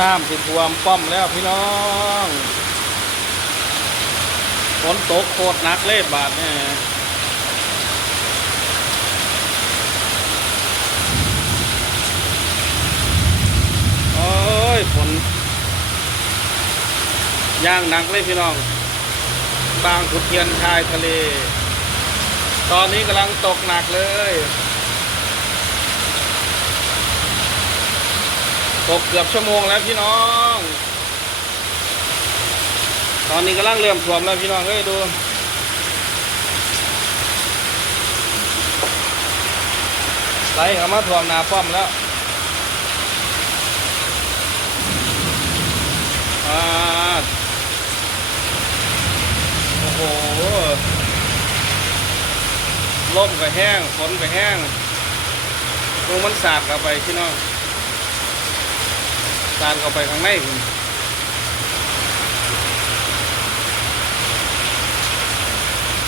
น้ำสิท่วมป้อมแล้วพี่น้องฝนตกโคตรหนักเลยบาทเนี่ยโอ้ยฝนย่างหนักเลยพี่น้อง บางขุนเทียนชายทะเล ตอนนี้กำลังตกหนักเลย ตกเกือบชั่วโมงแล้วพี่น้อง ตอนนี้กำลังเริ่มท่วมแล้วพี่น้องเอ้ยดูไหลเข้ามาท่วมนาป้อมแล้วอาโอ้โหลมก็แห้งฝนก็แห้งตรงมันสาดเข้าไปพี่น้องานเข้าไปข้างในคุณ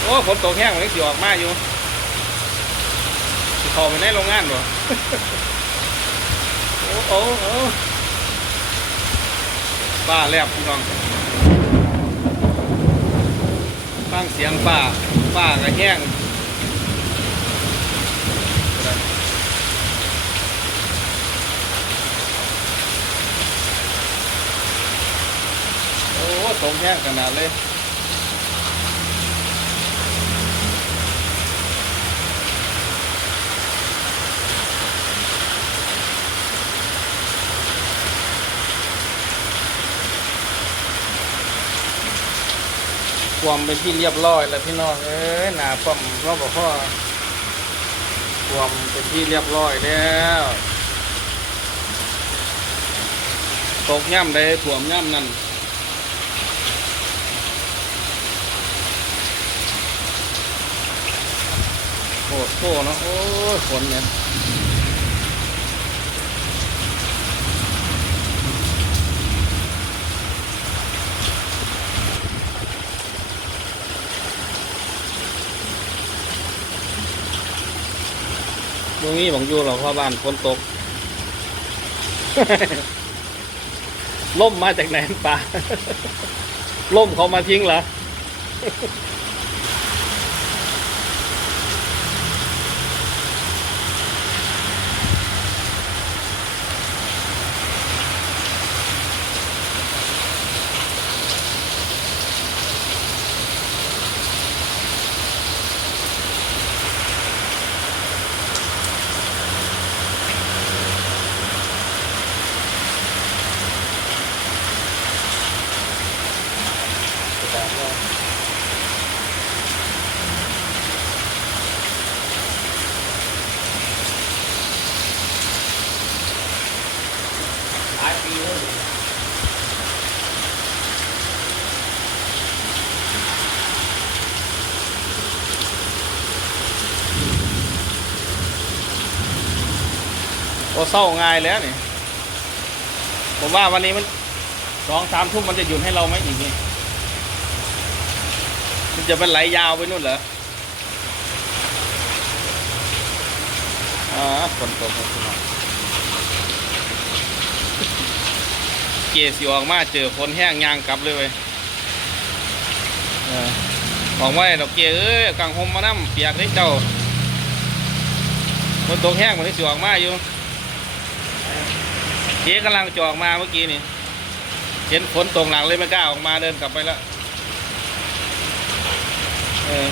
โอ้ฝนตกแห้งมันสิออกมาอยู่สิเข้าไปในโรงงานบ่โอ้โอ้โอ้ป้าแลบพี่น้องฟังเสียงป้าป้าก็แห้งโอ้ ตกแห้งขนาดเลยความเป็นที่เรียบร้อยแล้วพี่น้องเอ้ยหนาป้อมรอบพ่อความเป็นที่เรียบร้อยแล้วตกย่ำได้ถ่วมย่ำนั่น โคตรโตเนาะโอ้ยฝนเนี่ยตรงนี้บังอยู่หรอพ่อบ้านฝนตก ล่มมาจากไหนป่าล่มเขามาทิ้งเหรอ ปีแล้วโอ้เศร้าง่ายแล้วนี่ ผมว่าวันนี้มันสองสามทุ่มมันจะหยุดให้เราไหมอีกนี่ มันจะเป็นไหลยาวไปนู่นเหรออ่าฝนตกแล้วพี่น้อง เกสิออกมาเจอฝนแห้งยางกลับเลยเว้ยออบอกว่าดอกเกเอ้ยกังหมมาน้ำเปียกได้เจ้าฝนตกแห้งมันได้สิออกมาอยู่เจ๊กำลังจะออกมาเมื่อกี้นี่เห็นฝนตกหนักเลยไม่กล้าออกมาเดินกลับไปแล้วเออ